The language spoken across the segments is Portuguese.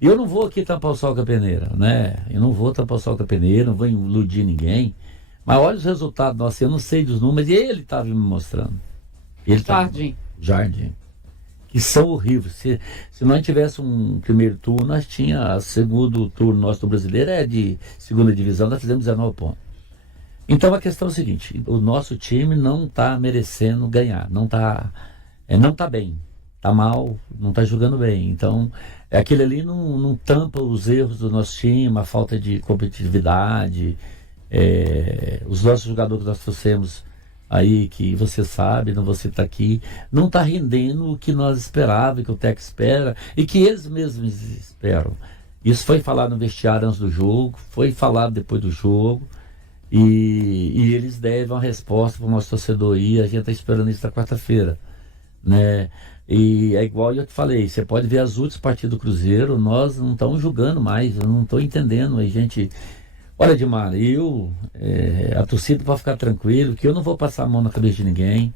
E eu não vou aqui tampar o sol com a peneira, né? Eu não vou tampar o sol com a peneira, não vou iludir ninguém. Mas olha os resultados nossos, eu não sei dos números, e ele estava me mostrando. Jardim. Que são horríveis. Se nós tivéssemos um primeiro turno, nós tínhamos, segundo turno nosso do brasileiro é de segunda divisão, nós fizemos 19 pontos. Então a questão é o seguinte, o nosso time não está merecendo ganhar, não está bem, está mal, não está jogando bem. Então aquele ali não tampa os erros do nosso time, a falta de competitividade, os nossos jogadores que nós trouxemos aí, que você sabe, não você está aqui, não está rendendo o que nós esperávamos, que o técnico espera e que eles mesmos esperam. Isso foi falado no vestiário antes do jogo, foi falado depois do jogo, e eles devem uma resposta para o nosso torcedor aí, a gente está esperando isso na quarta-feira, né? E é igual eu te falei, você pode ver as últimas partidas do Cruzeiro, nós não estamos jogando mais, eu não estou entendendo, a gente... Olha, Edmar, a torcida pode ficar tranquilo, que eu não vou passar a mão na cabeça de ninguém,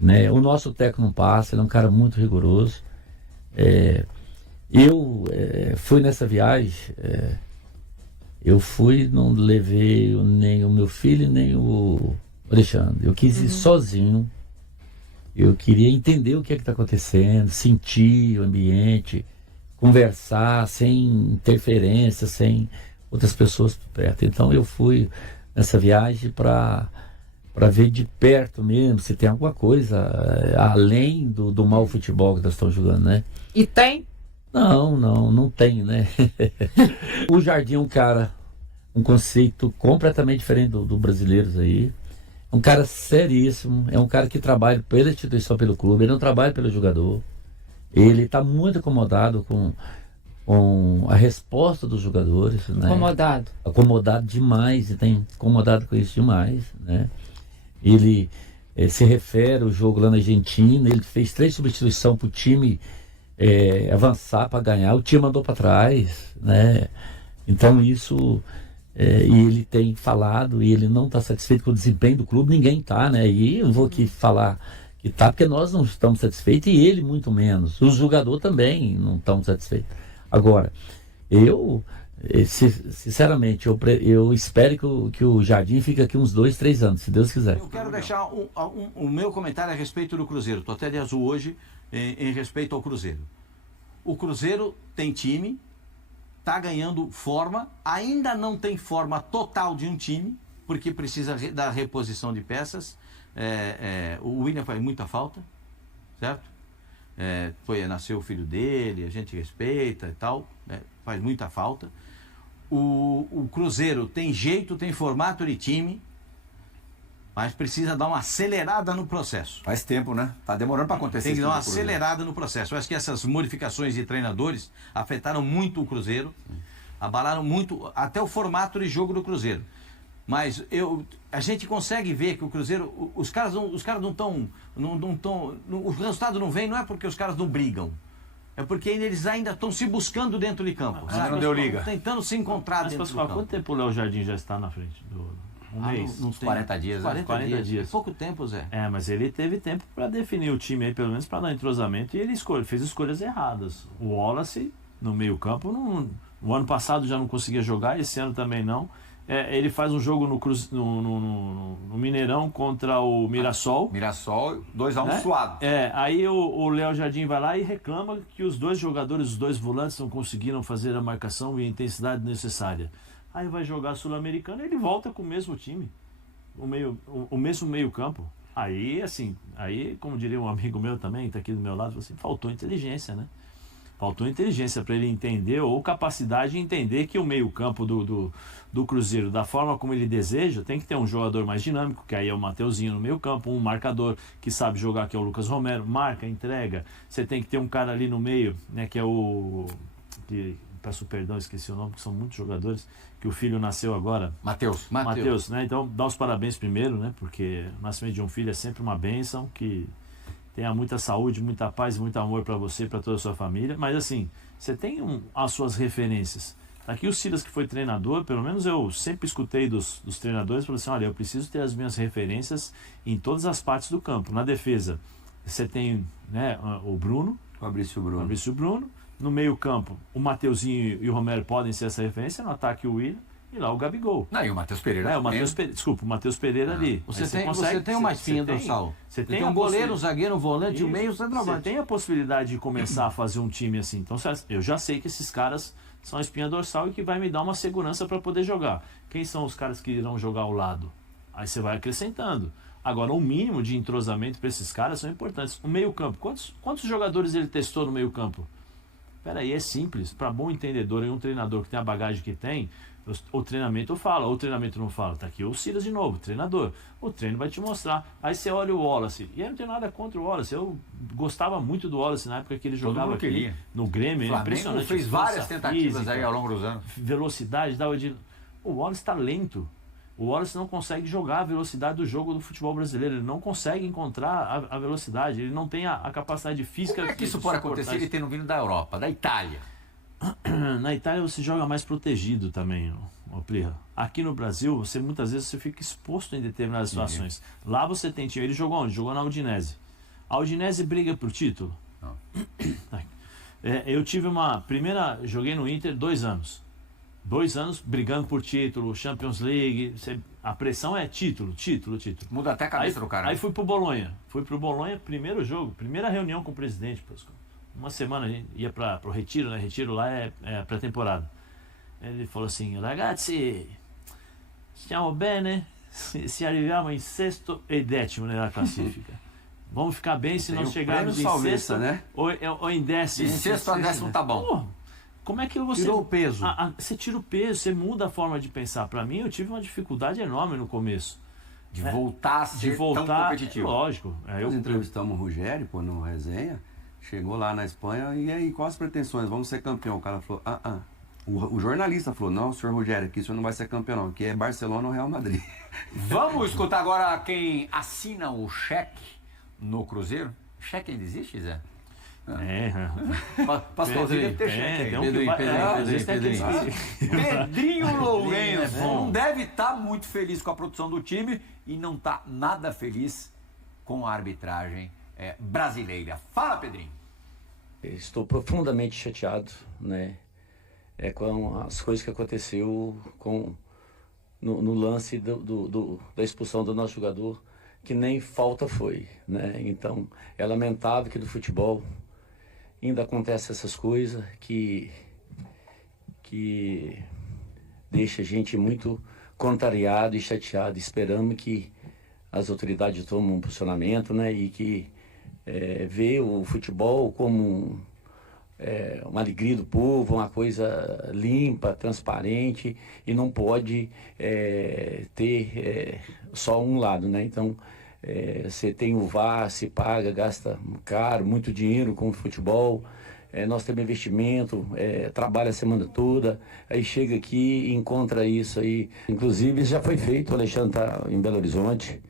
né? O nosso técnico não passa, ele é um cara muito rigoroso. Eu fui nessa viagem, não levei nem o meu filho, nem o Alexandre. Eu quis ir sozinho, eu queria entender o que está acontecendo, sentir o ambiente, conversar sem interferência, sem outras pessoas por perto. Então eu fui nessa viagem para ver de perto mesmo se tem alguma coisa além do mau futebol que nós estamos jogando, né? E tem? Não tem, né? O Jardim é um conceito completamente diferente do brasileiros aí. É um cara seríssimo, é um cara que trabalha pela instituição, pelo clube, ele não trabalha pelo jogador. Ele está muito acomodado com a resposta dos jogadores, né? Acomodado demais, e tem incomodado com isso demais, né? Ele se refere ao jogo lá na Argentina, ele fez 3 substituições para o time avançar para ganhar, o time andou para trás, né? Então isso, e ele tem falado, e ele não está satisfeito com o desempenho do clube, ninguém está, né? E eu vou aqui falar que tá, porque nós não estamos satisfeitos, e ele muito menos, os jogadores também não estão satisfeitos. Agora, sinceramente, eu espero que o Jardim fique aqui uns 2, 3 anos, se Deus quiser. Eu quero deixar o meu comentário a respeito do Cruzeiro. Estou até de azul hoje em respeito ao Cruzeiro. O Cruzeiro tem time, está ganhando forma, ainda não tem forma total de um time, porque precisa da reposição de peças. O William faz muita falta, certo? Nasceu o filho dele, a gente respeita e tal, né? Faz muita falta. O Cruzeiro tem jeito, tem formato de time, mas precisa dar uma acelerada no processo. Faz tempo, né? Tá demorando para acontecer. Tem que dar uma acelerada no processo. Eu acho que essas modificações de treinadores afetaram muito o Cruzeiro, abalaram muito até o formato de jogo do Cruzeiro. Mas a gente consegue ver que o Cruzeiro, os caras não estão, o resultado não vem, não é porque os caras não brigam, é porque eles ainda estão se buscando dentro de campo. Não deu liga. Tentando se encontrar dentro do campo. Quanto tempo o Léo Jardim já está na frente? Um mês? Uns 40 dias. 40 dias. É pouco tempo, Zé. Mas ele teve tempo para definir o time aí, pelo menos para dar entrosamento, e ele fez escolhas erradas. O Wallace, no meio campo, no ano passado já não conseguia jogar, esse ano também não. Ele faz um jogo no Mineirão contra o Mirassol. Mirassol, 2-1 suado. Aí o Léo Jardim vai lá e reclama que os dois jogadores, os dois volantes, não conseguiram fazer a marcação e a intensidade necessária. Aí vai jogar Sul-Americano e ele volta com o mesmo time, o mesmo meio campo. Aí, como diria um amigo meu também, está aqui do meu lado, assim, faltou inteligência, né? Faltou inteligência para ele entender, ou capacidade de entender que o meio-campo do Cruzeiro, da forma como ele deseja, tem que ter um jogador mais dinâmico, que aí é o Mateuzinho no meio-campo, um marcador que sabe jogar, que é o Lucas Romero, marca, entrega. Você tem que ter um cara ali no meio, né, que é peço perdão, esqueci o nome, que são muitos jogadores, que o filho nasceu agora. Matheus, né? Então, dá os parabéns primeiro, né? Porque o nascimento de um filho é sempre uma bênção, que tenha muita saúde, muita paz e muito amor para você e para toda a sua família. Mas assim, você tem as suas referências. Aqui o Silas, que foi treinador, pelo menos eu sempre escutei dos treinadores, falou assim, olha, eu preciso ter as minhas referências em todas as partes do campo. Na defesa, você tem, né, o Bruno. Fabrício Bruno. No meio campo, o Mateuzinho e o Romero podem ser essa referência, no ataque o Willian e lá o Gabigol. Não, e o Matheus Pereira. O Matheus Pereira, desculpa, o Matheus Pereira ali. Você tem uma espinha dorsal. Você tem um goleiro, zagueiro, um volante, o meio, centroavante. Você tem a possibilidade de começar a fazer um time assim. Então eu já sei que esses caras são a espinha dorsal e que vai me dar uma segurança para poder jogar. Quem são os caras que irão jogar ao lado? Aí você vai acrescentando. Agora, o mínimo de entrosamento para esses caras são importantes. O meio-campo, quantos jogadores ele testou no meio-campo? Peraí, é simples. Para bom entendedor e um treinador que tem a bagagem que tem, o treinamento fala, ou o treinamento não fala. Tá aqui o Silas de novo, treinador. O treino vai te mostrar. Aí você olha o Wallace. E aí não tem nada contra o Wallace. Eu gostava muito do Wallace na época que ele jogava aqui no Grêmio. O Flamengo fez várias tentativas aí ao longo dos anos. Velocidade, o Wallace tá lento. O Wallace não consegue jogar a velocidade do jogo do futebol brasileiro. Ele não consegue encontrar a velocidade. Ele não tem a capacidade física. Como é que isso pode acontecer ele tendo vindo da Europa, da Itália? Na Itália você joga mais protegido também, Plirra. Aqui no Brasil, muitas vezes você fica exposto em determinadas situações. Lá você tem time. Ele jogou onde? Jogou na Udinese. A Udinese briga por título? Não. Eu tive joguei no Inter 2 anos. 2 anos brigando por título, Champions League, a pressão é título. Muda até a cabeça do cara. Aí fui pro Bolonha. Primeiro jogo, primeira reunião com o presidente. Uma semana a gente ia pro Retiro, né? Retiro lá é pré-temporada. Ele falou assim: Ragazzi, stiamo bene se arriviamo in sesto e décimo nella classifica. Vamos ficar bem se nós chegarmos em sexto, né? ou em décimo. De sexto a décimo tá bom. Pô, como é que você... Tirou o peso. Você tira o peso, você muda a forma de pensar. Para mim, eu tive uma dificuldade enorme no começo. De voltar a ser tão competitivo. Lógico. Nós entrevistamos o Rogério, no resenha, chegou lá na Espanha, e aí, quais as pretensões? Vamos ser campeão. O cara falou, O jornalista falou, não, senhor Rogério, aqui o senhor não vai ser campeão não, aqui é Barcelona ou Real Madrid. Vamos escutar agora quem assina o cheque no Cruzeiro. Cheque ainda existe, Zé? Pastor, deve ter cheque aí. Pedrinho Lourenço não deve estar muito feliz com a produção do time e não está nada feliz com a arbitragem brasileira. Fala, Pedrinho. Estou profundamente chateado, né? Com as coisas que aconteceu no lance da expulsão do nosso jogador, que nem falta foi, né? Então, é lamentável que do futebol ainda acontece essas coisas que deixa a gente muito contrariado e chateado. Esperamos que as autoridades tomem um posicionamento, né? E que vê o futebol como uma alegria do povo, uma coisa limpa, transparente, e não pode ter só um lado, né? Então, você tem o VAR, se paga, gasta caro, muito dinheiro com o futebol, nós temos investimento, trabalha a semana toda, aí chega aqui e encontra isso aí. Inclusive, já foi feito, o Alexandre está em Belo Horizonte,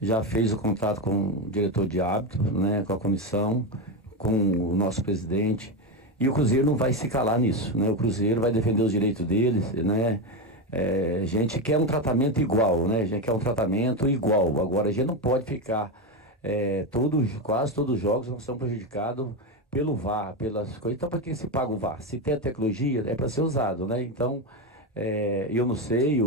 já fez o contato com o diretor de árbitro, né, com a comissão, com o nosso presidente. E o Cruzeiro não vai se calar nisso, né? O Cruzeiro vai defender os direitos deles, né? A gente quer um tratamento igual, né? A gente quer um tratamento igual. Agora, a gente não pode ficar... quase todos os jogos nós somos prejudicados pelo VAR, pelas coisas. Então, para quem se paga o VAR? Se tem a tecnologia, é para ser usado, né? Então, eu não sei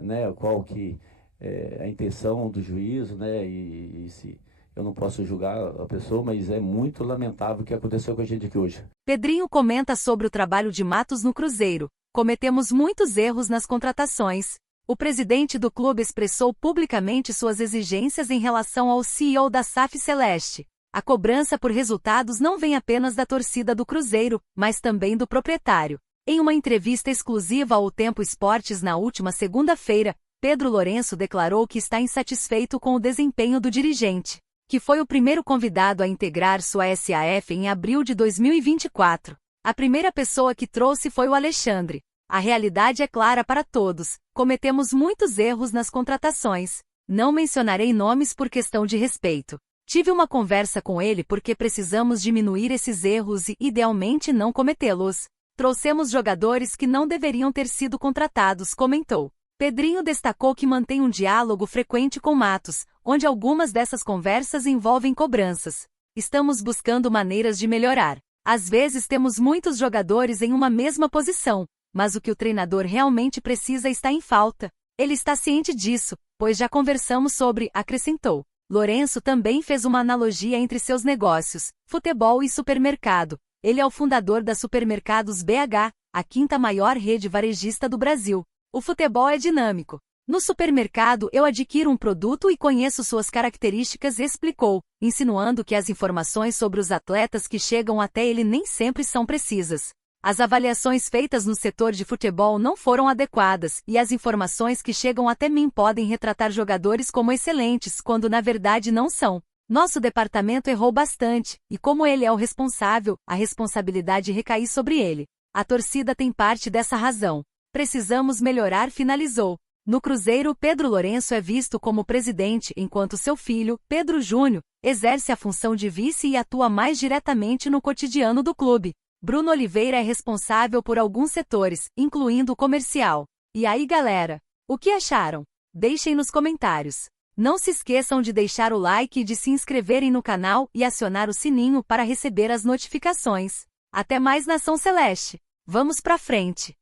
né, qual que é a intenção do juízo, né? E se... Eu não posso julgar a pessoa, mas é muito lamentável o que aconteceu com a gente aqui hoje. Pedrinho comenta sobre o trabalho de Matos no Cruzeiro. Cometemos muitos erros nas contratações. O presidente do clube expressou publicamente suas exigências em relação ao CEO da SAF Celeste. A cobrança por resultados não vem apenas da torcida do Cruzeiro, mas também do proprietário. Em uma entrevista exclusiva ao Tempo Esportes na última segunda-feira, Pedro Lourenço declarou que está insatisfeito com o desempenho do dirigente, que foi o primeiro convidado a integrar sua SAF em abril de 2024. A primeira pessoa que trouxe foi o Alexandre. A realidade é clara para todos, cometemos muitos erros nas contratações. Não mencionarei nomes por questão de respeito. Tive uma conversa com ele porque precisamos diminuir esses erros e, idealmente, não cometê-los. Trouxemos jogadores que não deveriam ter sido contratados, comentou. Pedrinho destacou que mantém um diálogo frequente com Matos, onde algumas dessas conversas envolvem cobranças. Estamos buscando maneiras de melhorar. Às vezes temos muitos jogadores em uma mesma posição, mas o que o treinador realmente precisa está em falta. Ele está ciente disso, pois já conversamos sobre, acrescentou. Lourenço também fez uma analogia entre seus negócios, futebol e supermercado. Ele é o fundador da Supermercados BH, a quinta maior rede varejista do Brasil. O futebol é dinâmico. No supermercado eu adquiro um produto e conheço suas características, explicou, insinuando que as informações sobre os atletas que chegam até ele nem sempre são precisas. As avaliações feitas no setor de futebol não foram adequadas, e as informações que chegam até mim podem retratar jogadores como excelentes, quando na verdade não são. Nosso departamento errou bastante, e como ele é o responsável, a responsabilidade recai sobre ele. A torcida tem parte dessa razão. Precisamos melhorar, finalizou. No Cruzeiro, Pedro Lourenço é visto como presidente, enquanto seu filho, Pedro Júnior, exerce a função de vice e atua mais diretamente no cotidiano do clube. Bruno Oliveira é responsável por alguns setores, incluindo o comercial. E aí, galera? O que acharam? Deixem nos comentários. Não se esqueçam de deixar o like e de se inscreverem no canal e acionar o sininho para receber as notificações. Até mais, Nação Celeste! Vamos pra frente!